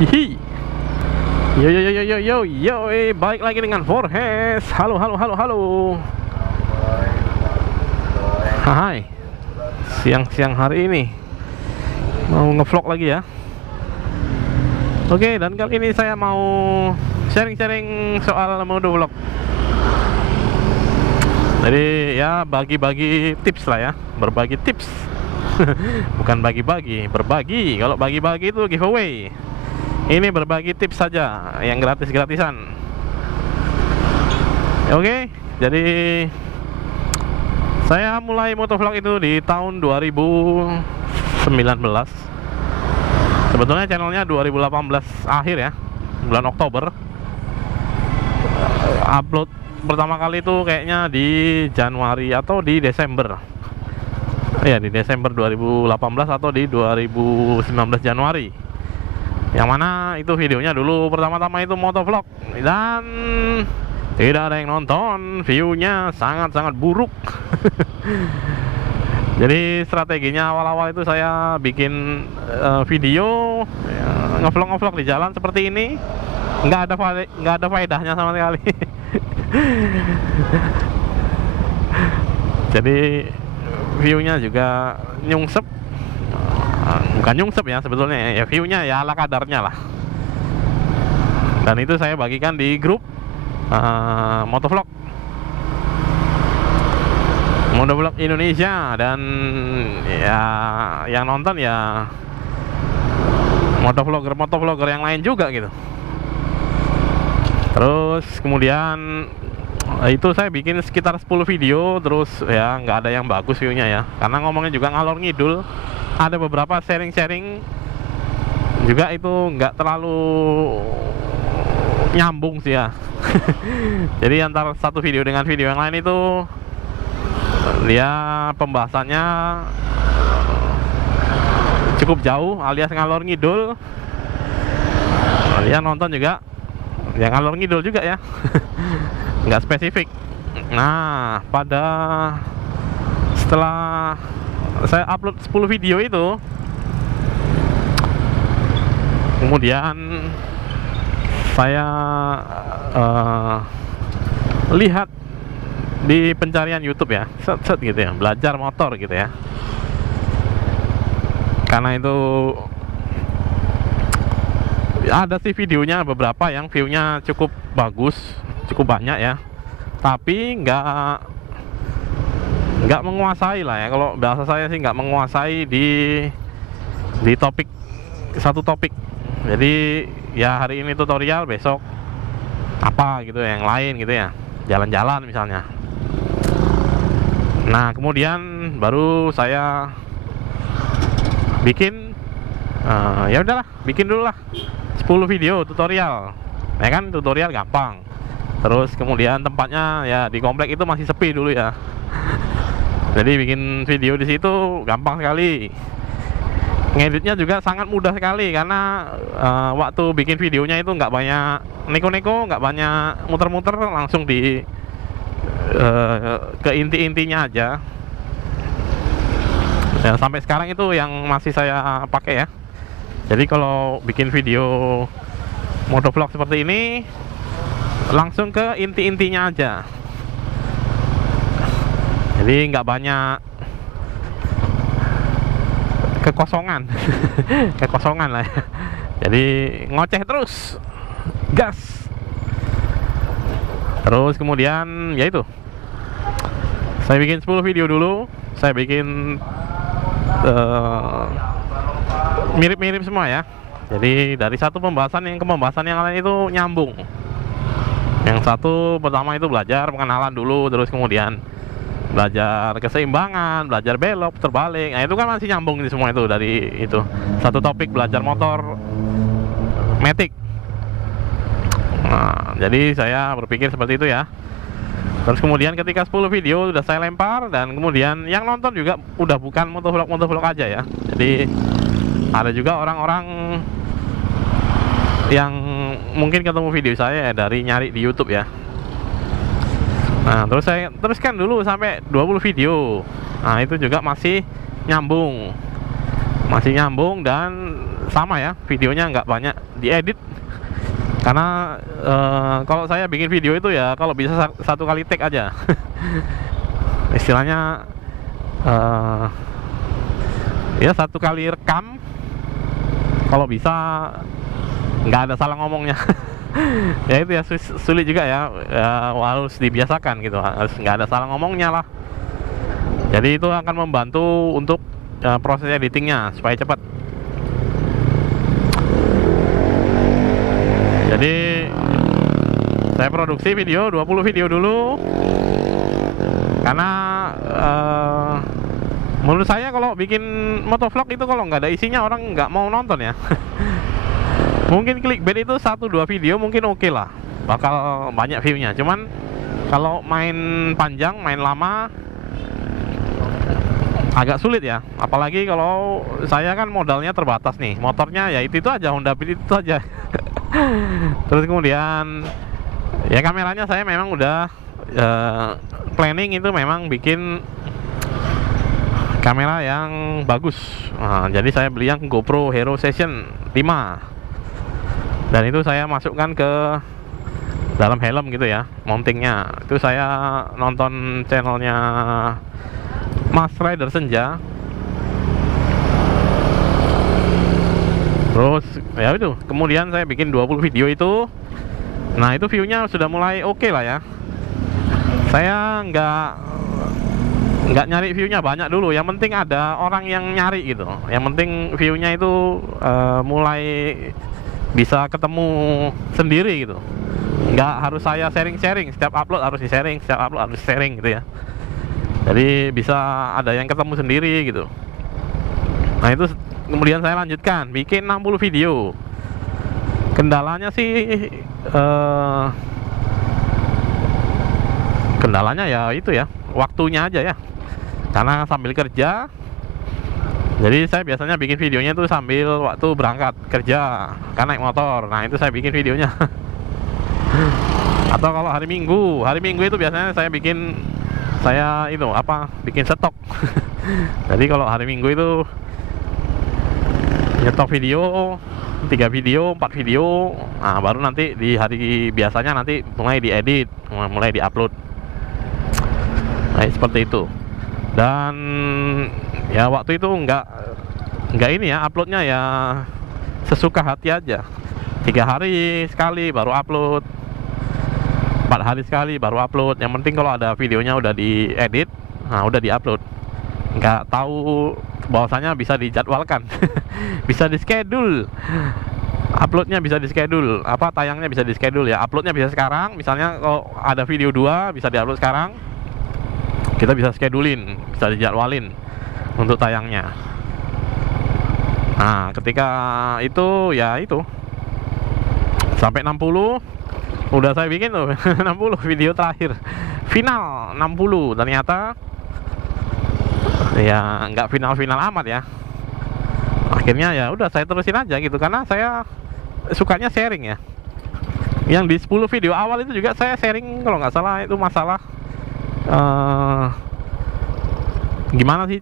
Hihi. Yo yo yo yo yo yo yo, balik lagi dengan Forhes. Halo halo halo halo. Hai. Siang-siang hari ini mau ngevlog lagi ya. Oke, dan kali ini saya mau sharing-sharing soal motovlog. Jadi ya bagi-bagi tips lah ya, berbagi tips. Bukan bagi-bagi, berbagi. Kalau bagi-bagi itu giveaway. Ini berbagi tips saja, yang gratis-gratisan. Oke, jadi saya mulai motovlog itu di tahun 2019. Sebetulnya channelnya 2018 akhir ya, bulan Oktober. Upload pertama kali itu kayaknya di Januari atau di Desember. Ya, di Desember 2018 atau di 2019 Januari. Yang mana itu videonya dulu pertama-tama itu motovlog dan tidak ada yang nonton, view-nya sangat-sangat buruk. Jadi strateginya awal-awal itu saya bikin video ya, ngevlog di jalan seperti ini, nggak ada faedahnya sama sekali. Jadi view-nya juga nyungsep, bukan nyungsep ya sebetulnya ya, view-nya ya ala kadarnya lah. Dan itu saya bagikan di grup motovlog Indonesia, dan ya yang nonton ya motovlogger yang lain juga gitu. Terus kemudian itu saya bikin sekitar 10 video, terus ya nggak ada yang bagus view-nya ya, karena ngomongnya juga ngalor ngidul. Ada beberapa sharing-sharing juga itu nggak terlalu nyambung sih ya. Jadi antara satu video dengan video yang lain itu dia pembahasannya cukup jauh alias ngalor ngidul. Dia nonton juga ya ngalor ngidul juga ya. Nggak spesifik. Nah, setelah saya upload 10 video itu, kemudian saya lihat di pencarian YouTube ya, set gitu ya, belajar motor gitu ya. Karena itu ada sih videonya beberapa yang view-nya cukup bagus, cukup banyak ya, tapi nggak menguasai lah ya. Kalau bahasa saya sih nggak menguasai di satu topik. Jadi ya hari ini tutorial, besok apa gitu yang lain gitu ya, jalan-jalan misalnya. Nah kemudian baru saya bikin ya udahlah, bikin dulu lah 10 video tutorial ya kan. Tutorial gampang. Terus kemudian tempatnya ya di komplek itu masih sepi dulu ya. Jadi bikin video di situ gampang sekali. Ngeditnya juga sangat mudah sekali, karena waktu bikin videonya itu nggak banyak neko-neko, nggak banyak muter-muter, langsung ke inti-intinya aja. Ya, sampai sekarang itu yang masih saya pakai ya. Jadi kalau bikin video motovlog seperti ini, langsung ke inti-intinya aja. Jadi nggak banyak kekosongan. Kekosongan lah ya. Jadi ngoceh terus, gas. Terus kemudian ya itu, saya bikin 10 video dulu. Saya bikin mirip-mirip semua ya. Jadi dari satu pembahasan ke pembahasan yang lain itu nyambung. Yang satu pertama itu belajar pengenalan dulu, terus kemudian belajar keseimbangan, belajar belok, terbalik. Nah itu kan masih nyambung ini semua itu dari itu satu topik, belajar motor matic. Nah jadi saya berpikir seperti itu ya. Terus kemudian ketika 10 video sudah saya lempar, dan kemudian yang nonton juga udah bukan motovlog aja ya. Jadi ada juga orang-orang yang mungkin ketemu video saya dari nyari di YouTube ya. Nah terus saya teruskan dulu sampai 20 video. Nah itu juga masih nyambung. masih nyambung dan sama ya, videonya nggak banyak diedit karena kalau saya bikin video itu ya kalau bisa satu kali take aja. Istilahnya ya satu kali rekam, kalau bisa nggak ada salah ngomongnya. Ya itu ya sulit juga ya, harus dibiasakan gitu, harus nggak ada salah ngomongnya lah. Jadi itu akan membantu untuk proses editingnya supaya cepat. Jadi saya produksi video 20 video dulu karena menurut saya kalau bikin motovlog itu kalau nggak ada isinya orang nggak mau nonton ya. Mungkin clickbait itu 1-2 video mungkin oke lah, bakal banyak viewnya. Cuman kalau main panjang, main lama agak sulit ya. Apalagi kalau saya kan modalnya terbatas nih, motornya ya itu aja, Honda Beat itu aja. Terus kemudian ya kameranya saya memang udah planning itu memang bikin kamera yang bagus. Nah, jadi saya beli yang GoPro Hero Session 5 dan itu saya masukkan ke dalam helm gitu ya, mountingnya. Itu saya nonton channelnya Mas Rider Senja. Terus ya itu, kemudian saya bikin 20 video itu. Nah itu viewnya sudah mulai oke lah ya. Saya nggak nyari viewnya banyak dulu, yang penting ada orang yang nyari gitu. Yang penting viewnya itu mulai bisa ketemu sendiri gitu. Nggak harus saya sharing-sharing, setiap upload harus di-sharing, setiap upload harus sharing gitu ya. Jadi bisa ada yang ketemu sendiri gitu. Nah itu kemudian saya lanjutkan bikin 60 video. Kendalanya sih kendalanya ya itu ya, waktunya aja ya. Karena sambil kerja, jadi saya biasanya bikin videonya tuh sambil waktu berangkat kerja, kan naik motor. Nah itu saya bikin videonya. Atau kalau hari Minggu itu biasanya saya bikin bikin stok. Jadi kalau hari Minggu itu nyetok video 3 video, 4 video. Nah baru nanti di hari biasanya nanti mulai diedit, mulai diupload. Nah seperti itu. Dan ya waktu itu nggak ini ya, uploadnya ya sesuka hati aja. 3 hari sekali baru upload, 4 hari sekali baru upload. Yang penting kalau ada videonya udah diedit, nah udah diupload. Nggak tahu bahwasanya bisa dijadwalkan. Bisa di schedule, uploadnya bisa di schedule, tayangnya bisa di schedule ya. Uploadnya bisa sekarang, misalnya kalau ada video 2 bisa diupload sekarang, kita bisa schedulein, bisa dijadwalin untuk tayangnya. Nah ketika itu ya itu sampai 60 udah saya bikin tuh. 60 video terakhir final 60, ternyata ya nggak final amat ya. Akhirnya ya udah saya terusin aja gitu, karena saya sukanya sharing ya. Yang di 10 video awal itu juga saya sharing, kalau nggak salah itu masalah gimana sih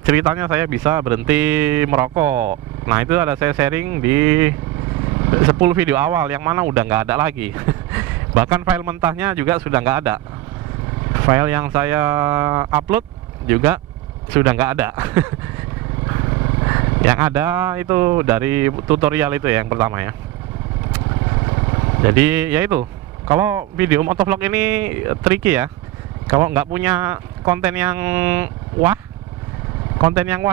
ceritanya saya bisa berhenti merokok. Nah itu ada saya sharing di 10 video awal, yang mana udah nggak ada lagi. Bahkan file mentahnya juga sudah nggak ada. File yang saya upload juga sudah nggak ada. Yang ada itu dari tutorial itu ya, yang pertama ya. Jadi ya itu, kalau video motovlog ini tricky ya. Kalau nggak punya konten yang wah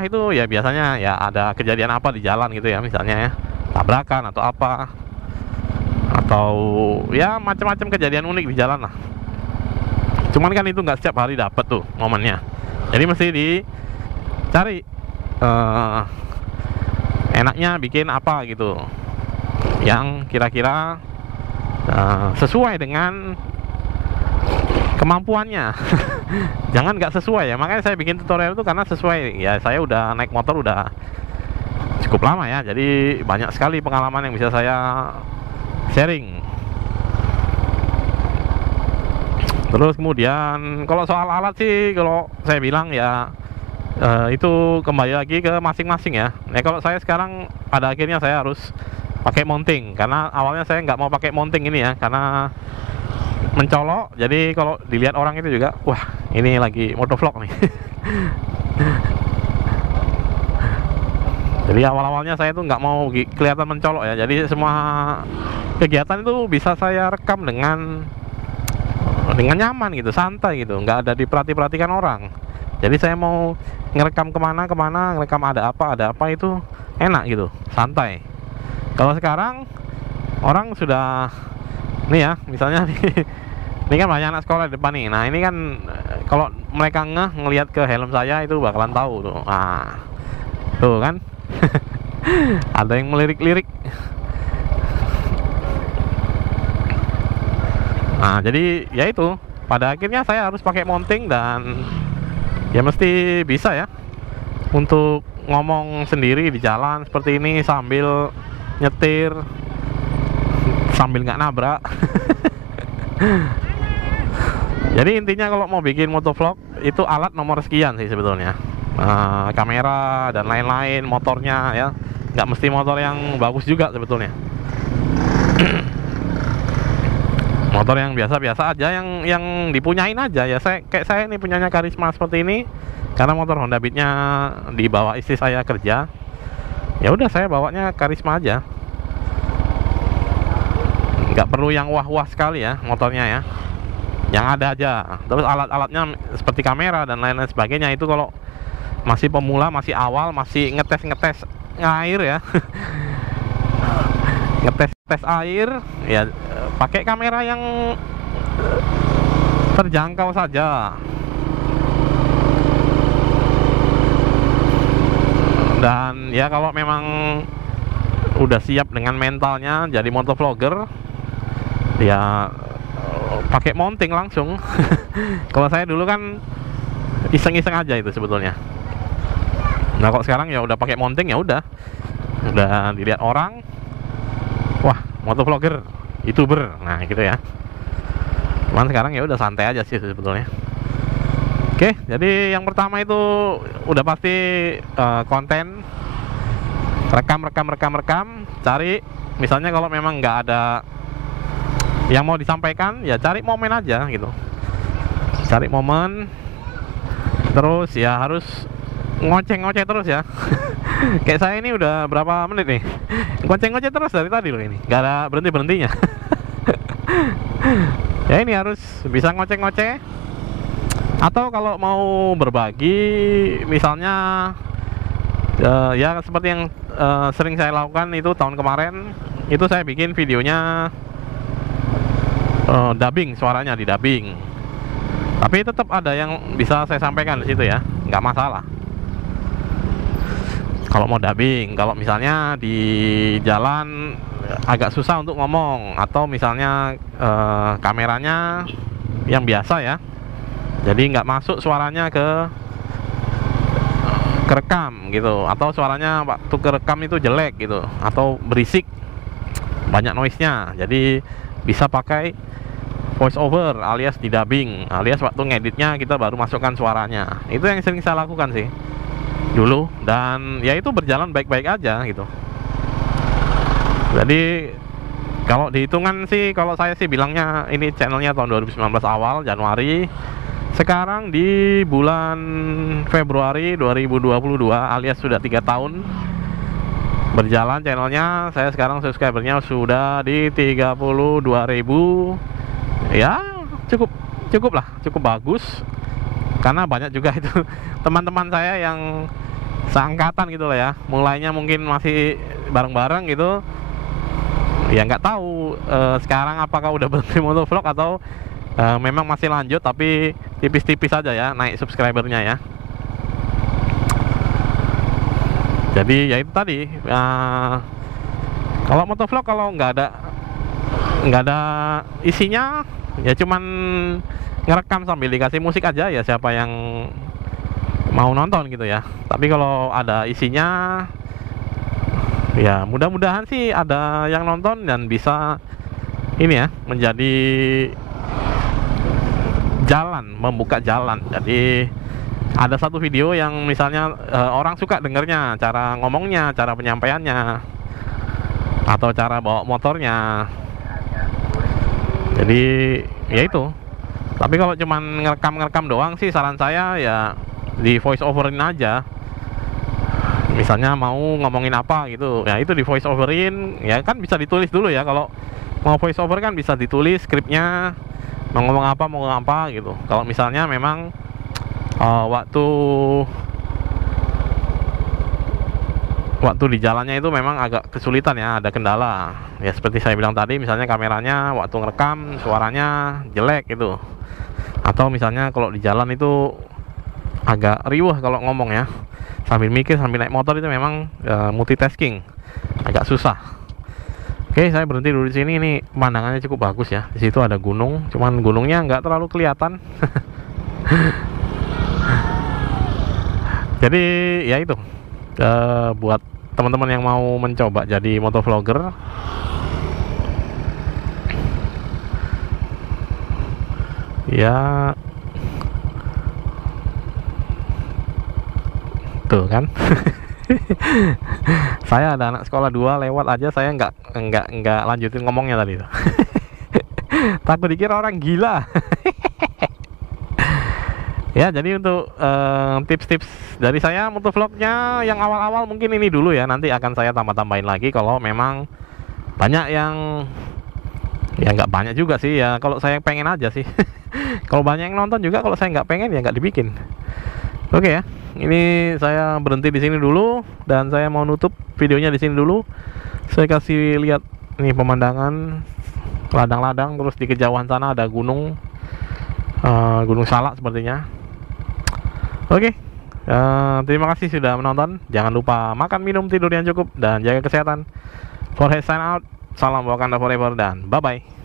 itu ya biasanya ya ada kejadian apa di jalan gitu ya, misalnya ya tabrakan atau apa, atau ya macam-macam kejadian unik di jalan lah. Cuman kan itu nggak setiap hari dapat tuh momennya. Jadi mesti dicari enaknya bikin apa gitu yang kira-kira sesuai dengan kemampuannya. Jangan nggak sesuai ya. Makanya saya bikin tutorial itu karena sesuai ya. Saya udah naik motor udah cukup lama ya, jadi banyak sekali pengalaman yang bisa saya sharing. Terus kemudian kalau soal alat sih, kalau saya bilang ya Itu kembali lagi ke masing-masing ya. Kalau saya sekarang pada akhirnya saya harus pakai mounting, karena awalnya saya nggak mau pakai mounting ini ya, karena mencolok. Jadi kalau dilihat orang itu juga, wah ini lagi motovlog nih. Jadi awal-awalnya saya tuh nggak mau kelihatan mencolok ya. Jadi semua kegiatan itu bisa saya rekam dengan nyaman gitu, santai gitu, nggak ada diperhatikan orang. Jadi saya mau ngerekam kemana, ngerekam ada apa itu enak gitu, santai. Kalau sekarang orang sudah nih ya, misalnya nih, ini kan banyak anak sekolah di depan nih. Nah ini kan kalau mereka ngelihat ke helm saya itu bakalan tahu tuh. Nah, tuh kan, ada yang melirik-lirik. Nah jadi ya itu, pada akhirnya saya harus pakai mounting dan ya mesti bisa ya untuk ngomong sendiri di jalan seperti ini sambil nyetir, sambil nggak nabrak. Jadi intinya kalau mau bikin motovlog itu alat nomor sekian sih sebetulnya. Kamera dan lain-lain, motornya ya nggak mesti motor yang bagus juga sebetulnya. Motor yang biasa-biasa aja, yang dipunyain aja ya. Kayak saya ini punyanya Karisma seperti ini karena motor Honda Beat-nya dibawa istri saya kerja. Ya udah saya bawanya Karisma aja. Nggak perlu yang wah-wah sekali ya motornya ya. Yang ada aja. Terus alat-alatnya seperti kamera dan lain-lain sebagainya itu kalau masih pemula, masih awal, masih ngetes air ya. Ngetes air ya, pakai kamera yang terjangkau saja. Dan ya kalau memang udah siap dengan mentalnya jadi motovlogger, ya pakai mounting langsung. Kalau saya dulu kan iseng-iseng aja itu sebetulnya. Nah kok sekarang ya udah pakai mounting, ya udah dilihat orang, wah motovlogger, YouTuber, nah gitu ya. Cuman sekarang ya udah santai aja sih sebetulnya. Oke, jadi yang pertama itu udah pasti konten, rekam. Cari, misalnya kalau memang nggak ada yang mau disampaikan, ya cari momen aja gitu. Cari momen, terus ya harus ngoceh terus ya. Kayak saya ini udah berapa menit nih, ngoceh terus dari tadi loh ini, nggak ada berhentinya. Ya ini harus bisa ngoceh. Atau kalau mau berbagi, misalnya ya seperti yang sering saya lakukan itu tahun kemarin, itu saya bikin videonya dubbing, suaranya di dubbing. Tapi tetap ada yang bisa saya sampaikan di situ ya, nggak masalah. Kalau mau dubbing, kalau misalnya di jalan agak susah untuk ngomong, atau misalnya kameranya yang biasa ya, jadi nggak masuk suaranya ke kerekam gitu, atau suaranya waktu kerekam itu jelek gitu, atau berisik, banyak noise-nya. Jadi bisa pakai voice over alias di dubbing, alias waktu ngeditnya kita baru masukkan suaranya. Itu yang sering saya lakukan sih dulu, dan ya itu berjalan baik-baik aja gitu. Jadi kalau dihitungan sih, kalau saya sih bilangnya ini channelnya tahun 2019 awal, Januari. Sekarang di bulan Februari 2022, alias sudah 3 tahun berjalan channelnya. Saya sekarang subscribernya sudah di 32.000. Ya cukup lah, cukup bagus. Karena banyak juga itu teman-teman saya yang seangkatan gitu lah ya, mulainya mungkin masih bareng-bareng gitu. Ya nggak tahu sekarang apakah udah berhenti motovlog atau memang masih lanjut, tapi tipis-tipis aja ya naik subscribernya ya. Jadi ya itu tadi, kalau motovlog kalau nggak ada isinya, ya cuman ngerekam sambil dikasih musik aja, ya siapa yang mau nonton gitu ya. Tapi kalau ada isinya, ya mudah-mudahan sih ada yang nonton dan bisa ini ya, menjadi jalan, membuka jalan. Jadi ada satu video yang misalnya orang suka dengernya, cara ngomongnya, cara penyampaiannya, atau cara bawa motornya. Jadi ya itu. Tapi kalau cuman ngerekam doang sih, saran saya ya di voice overin aja. Misalnya mau ngomongin apa gitu, ya itu di voice overin. Ya kan bisa ditulis dulu ya, kalau mau voice over kan bisa ditulis skripnya, mau ngomong apa gitu. Kalau misalnya memang waktu di jalannya itu memang agak kesulitan ya, ada kendala. Ya seperti saya bilang tadi, misalnya kameranya waktu ngerekam suaranya jelek gitu. Atau misalnya kalau di jalan itu agak riuh kalau ngomong ya. Sambil mikir, sambil naik motor itu memang multitasking, agak susah. Oke, saya berhenti dulu di sini. Ini pemandangannya cukup bagus ya. Di situ ada gunung, cuman gunungnya nggak terlalu kelihatan. Jadi ya itu, buat teman-teman yang mau mencoba jadi motovlogger, ya tuh kan. Saya ada anak sekolah 2 lewat aja, saya nggak lanjutin ngomongnya tadi tuh. Takut dikira orang gila. Ya, jadi untuk tips-tips dari saya motovlognya yang awal-awal mungkin ini dulu ya. Nanti akan saya tambah-tambahin lagi kalau memang banyak yang, ya nggak banyak juga sih ya, kalau saya pengen aja sih. Kalau banyak yang nonton juga, kalau saya nggak pengen ya nggak dibikin. Oke ya, ini saya berhenti di sini dulu dan saya mau nutup videonya di sini dulu. Saya kasih lihat nih pemandangan ladang-ladang, terus di kejauhan sana ada gunung, Gunung Salak sepertinya. Oke, terima kasih sudah menonton. Jangan lupa makan, minum, tidur yang cukup, dan jaga kesehatan. Forehead sign out. Salam Wakanda forever dan bye bye.